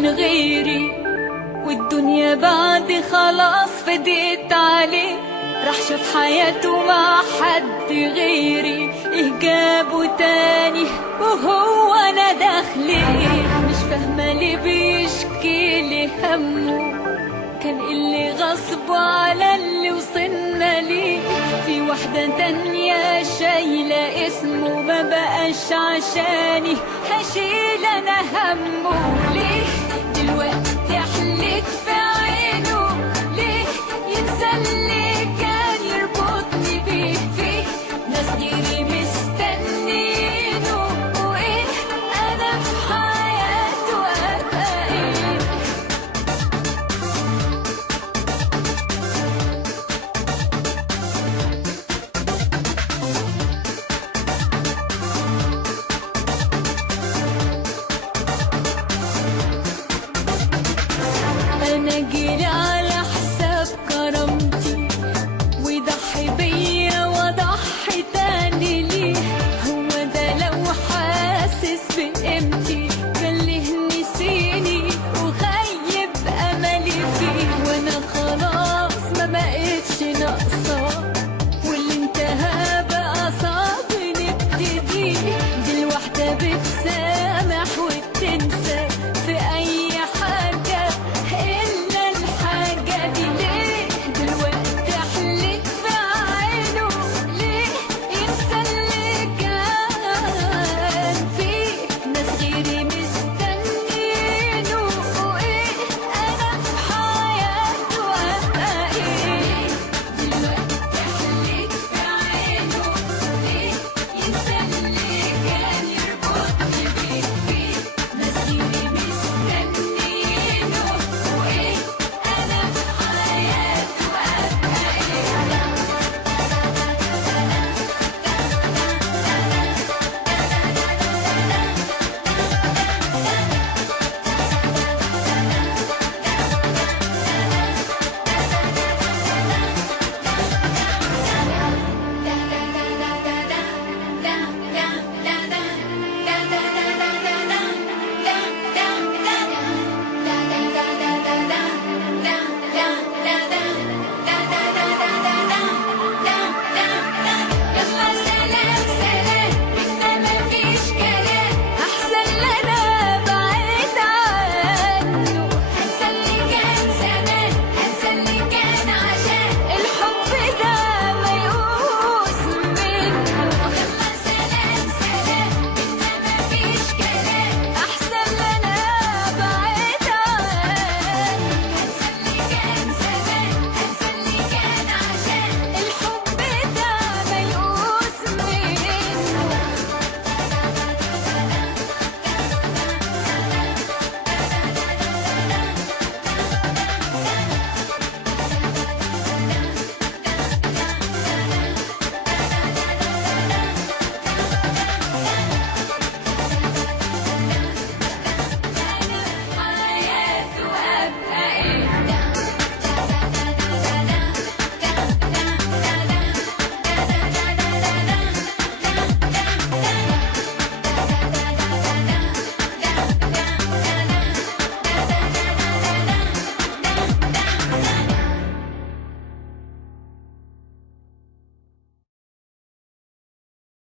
من غيري، والدنيا بعد خلاص فديت عليه. راح شاف حياته مع حد غيري، إيه جابه تاني وهو انا داخلي. مش فاهمة ليه بيشكي لي همه، كان اللي غصب على اللي وصلنا ليه. في واحدة تانية شايلة اسمه، ما بقاش عشاني هشيل انا همه. ليه